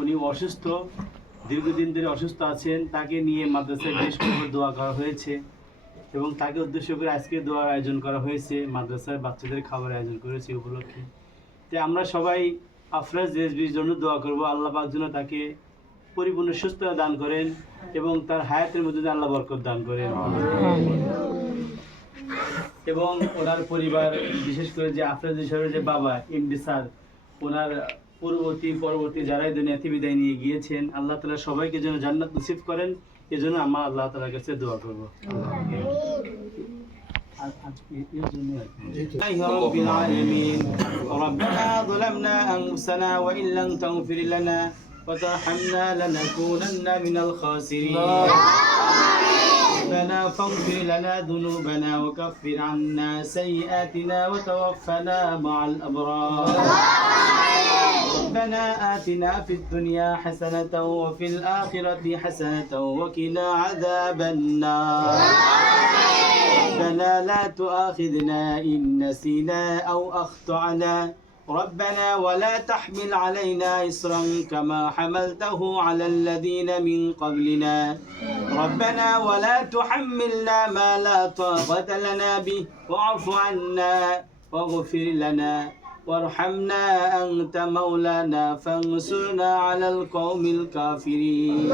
উনি অসুস্থ, দীর্ঘদিন ধরে অসুস্থ আছেন। তাকে নিয়ে মাদ্রাসায় বেশ কয়েকবার দোয়া করা হয়েছে এবং তাকে উদ্দেশ্য করে আজকে দোয়ার আয়োজন করা হয়েছে। মাদ্রাসায় বাচ্চাদের খাবার আয়োজন করেছে উপলক্ষে। তো আমরা সবাই আফরাজ রেজভির জন্য দোয়া করব, আল্লাহ পাক যেন তাকে পরিপূর্ণ সুস্থতা দান করেন এবং তার হায়াতের মধ্যে যেন আল্লাহ বরকত দান করেন এবং ওনার পরিবার, বিশেষ করে যে আফরাজ সাহেবের যে বাবা এমডি স্যার, ওনার পরবর্তী যারাই দুনিয়াতে বিদায় নিয়ে গিয়েছেন, আল্লাহ তাআলা সবাইকে যেন জান্নাত নসিব করেন। এজন্য আমরা আল্লাহ তাআলার কাছে দোয়া করব। رب العالمين ربنا ظلمنا أنفسنا وإن لم تغفر لنا وترحمنا لنكونن من الخاسرين ربنا فاغفر لنا ذنوبنا وكفر عنا سيئاتنا وتوفنا مع الأبرار ربنا آتنا في الدنيا حسنة وفي الآخرة حسنة وقنا عذاب النار ربنا لا تؤاخذنا إن نسينا أو أخطأنا ربنا ولا تحمل علينا إصرا كما حملته على الذين من قبلنا ربنا ولا تحملنا ما لا طاقة لنا به واعف عنا واغفر لنا وارحمنا أنت مولانا فانصرنا على القوم الكافرين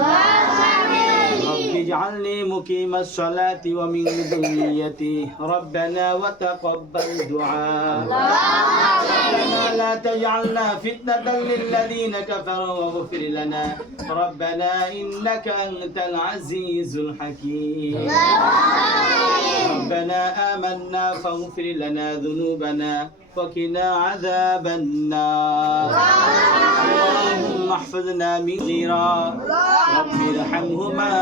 رب اجعلني مقيم الصلاة ومن ذريتي ربنا وتقبل دعاء ربنا لا تجعلنا فتنة للذين كفروا واغفر لنا ربنا إنك أنت العزيز الحكيم ربنا آمنا فاغفر لنا ذنوبنا وقنا عذاب النار اللهم احفظنا من غيرا رب ارحمهما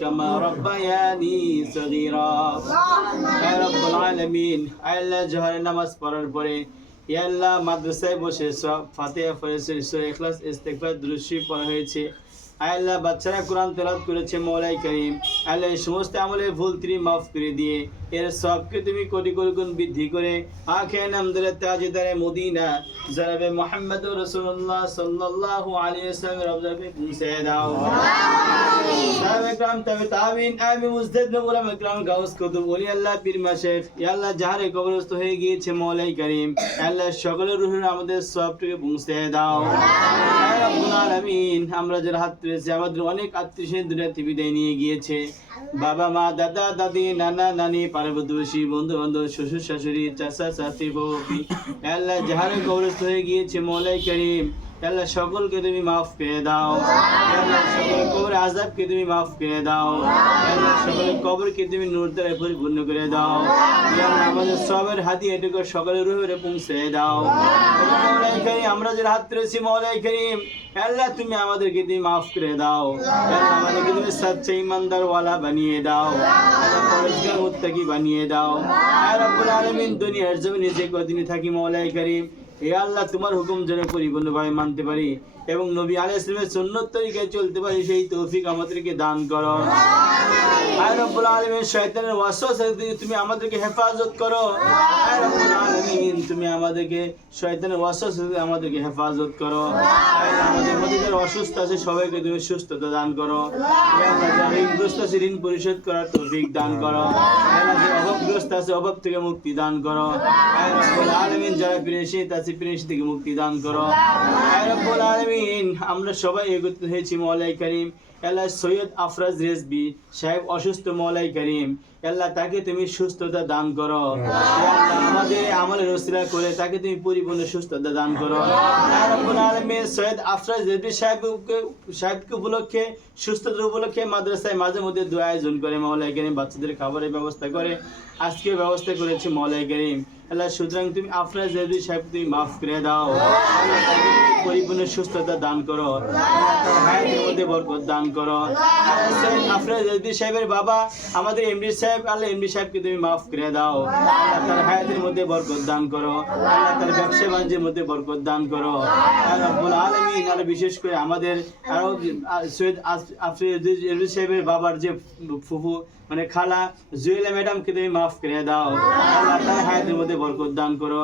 كما ربياني صغيرا يا رب العالمين আল্লাহ জোহরের নামাজ পড়ার পরে ইয়া আল্লাহ মাদ্রাসায় বসে সব ফাতিহা পড়েছে, সূরা ইখলাস, ইস্তিগফার, দুরূদ শরীফ পড়া হয়েছে। আল্লাহ বাচ্চারা কোরআন তেলাওয়াত করেছে, মওলাই করিম আল্লাহ এই সমস্ত আমলের ভুল ত্রুটি মাফ করে দিয়ে এর সবকে তুমি কোটি কোটি গুণ বৃদ্ধি করে আখের নামদারে তাজদারে মদিনা জনাবে মুহাম্মদুর রাসূলুল্লাহ সাল্লাল্লাহু আলাইহি ওয়াসাল্লাম রওজাতে পৌঁছে দাও। সাহাবা کرام তাবিঈন আমি মুজদ্দিদ উলামা کرام গাউস কুতুব ওলি আল্লাহ পীর মাশায়েখ ইয়া আল্লাহ যাহারে কবরস্থ হয়ে গিয়েছে মওলাই করিম আল্লাহ সকলের রূহের আমাদের সবটাকে পৌঁছে দাও। ইয়া রাব্বুল আলামিন আমরা যারা হাত তুলেছি, আমাদের অনেক আত্মীয় দুনিয়াতে বিদায় নিয়ে গিয়েছে, বাবা মা, দাদা দাদি, নানা নানি, পাড়া প্রতিবেশী, বন্ধু বান্ধব, শ্বশুর শাশুড়ি, চাচা চাচি, বউপি, আল্লাহ যাহারে কবরস্থ হয়ে গিয়েছে মওলাই করিম আল্লাহ সকলকে তুমি মাফ করে দাও। আল্লাহ সকলের কবরের আযাবকে তুমি মাফ করে দাও। আল্লাহ সকলের কবরকে তুমি নূর দ্বারা পরিপূর্ণ করে দাও। আল্লাহ আমাদের সবের হাদিয়া এটুকু সকলের রূহে পৌঁছে দাও। মওলাই করিম আমরা যারা হাত তুলেছি মওলাই করিম আল্লাহ তুমি আমাদেরকে তুমি মাফ করে দাও। আল্লাহ আমাদেরকে তুমি সচ্চা ঈমানদার ওয়ালা বানিয়ে দাও। আল্লাহ পরহেজগার মুত্তাকি বানিয়ে দাও। ইয়া রাব্বুল আলামিন দুনিয়ার জমিনে যে কদিন থাকি মওলাই করিম হে আল্লাহ তোমার হুকুম যেন পরিপূর্ণভাবে মানতে পারি এবং নবী আলাইহিস সালামের সুন্নত তরিকায় চলতে পারি সেই তৌফিক আমাদেরকে দান করো। আয় রব্বুল আলামিন শয়তানের ওয়াসওয়াসা থেকে তুমি আমাদেরকে হেফাজত করো। আয় রব্বুল আলামিন তুমি আমাদেরকে শয়তানের ওয়াসওয়াসা থেকে আমাদেরকে হেফাজত করো। আয় আমাদের মধ্যে যারা অসুস্থ আছে সবাইকে তুমি সুস্থতা দান করো। আয় আল্লাহ যারা ঋণগ্রস্ত আছে ঋণ পরিশোধ করার তৌফিক দান করো। আয় আল্লাহ যারা অভাবগ্রস্ত আছে অভাব থেকে মুক্তি দান করো। আয় রব্বুল আলামিন যারা পেরেশানিতে আছে পেরেশানি থেকে মুক্তি দান করো। আয় রব্বুল আলামিন আমরা সবাই একত্রিত হয়েছি মওলাই করিম আল্লাহ সৈয়দ আফরাজ রেজভি সাহেব অসুস্থ মওলাই করিম আল্লাহ তাকে তুমি সুস্থতা দান করো। আল্লাহ আমাদের আমলের ওসিলা করে তাকে তুমি পরিপূর্ণ সুস্থতা দান করো। ইয়া রাব্বুল আলামিন সৈয়দ আফরাজ রেজভি সাহেবকে উপলক্ষে সুস্থতার উপলক্ষে মাদ্রাসায় মাঝে মধ্যে দোয়া আয়োজন করে মওলাই করিম, বাচ্চাদের খাবারের ব্যবস্থা করে, আজকে ব্যবস্থা করেছে মওলাই করিম আল্লাহ। সুতরাং তুমি আফরাজ রেজভি সাহেবকে তুমি মাফ করে দাও। আল্লাহ তাকে তুমি পরিপূর্ণ সুস্থতা দান করো। তার হায়াতের মধ্যে বরকত দান করো। সৈয়দ আফরাজ রেজভি সাহেবের বাবা আমাদের এমডি সাহেব আল্লাহ এমডি সাহেবকে তুমি মাফ করে দাও। আল্লাহ তার হায়াতের মধ্যে বরকত দান করো। আল্লাহ তার ব্যবসা বাণিজ্যের মধ্যে বরকত দান করো। আল্লাহ রাব্বুল আলামিন তাআলা বিশেষ করে আমাদের আরো সৈয়দ আফরিদি সাহেবের বাবার যে ফুফু মানে খালা জুয়েলা ম্যাডামকে তুমি মাফ করে দাও। আল্লাহ তার হায়াতের মধ্যে বরকত দান করো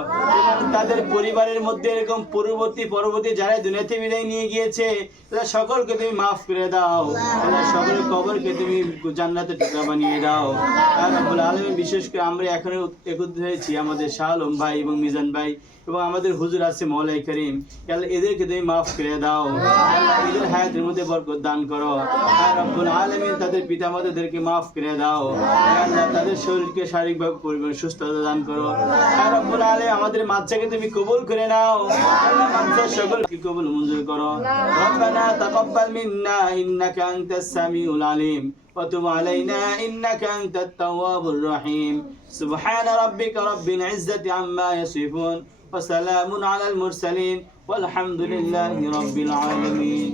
এবং তাদের পরিবারের মধ্যে এরকম পরবর্তী যারা দুনিয়াতে বিদায় নিয়ে গিয়েছে তারা সকলকে তুমি মাফ করে দাও। তাদের সকলের কবরকে তুমি জান্নাতের টুকরা বানিয়ে দাও। আর রব্বুল আলামিন বিশেষ করে আমরা এখনো একত্রিত হয়েছি আমাদের শাহ আলম ভাই এবং মিজান ভাই এবং আমাদের হুজুর আছে মওলাই করিম, আল্লাহ এদেরকে তুমি মাফ করে দাও। আল্লাহ এদের হায়াতের মধ্যে বরকত দান করো। আর রব্বুল আলামিন তাদের পিতামাতাদেরকে মাফ করে দাও। আল্লাহ তাদের শরীরকে শারীরিকভাবে পরিপূর্ণ সুস্থতা দান করো। আর রব্বুল আলামিন আমাদের মাদ্রাসাকে তুমি কবুল করে নাও। আল্লাহ মাদ্রাসা সকলকে কবুল মঞ্জুর করো। রব্বানা তাকাব্বাল মিন্না ইন্নাকা আনতাস সামিউল আলিম ওয়া তুব আলাইনা ইন্নাকা আনতাত তাওয়াবুর রহিম। সুবহান রাব্বিকা রাব্বিল ইজ্জাতি আম্মা ইয়াসিফুন ওয়া সালামুন আলাল মুরসালিন ওয়ালহামদুলিল্লাহি রাব্বিল আলামিন।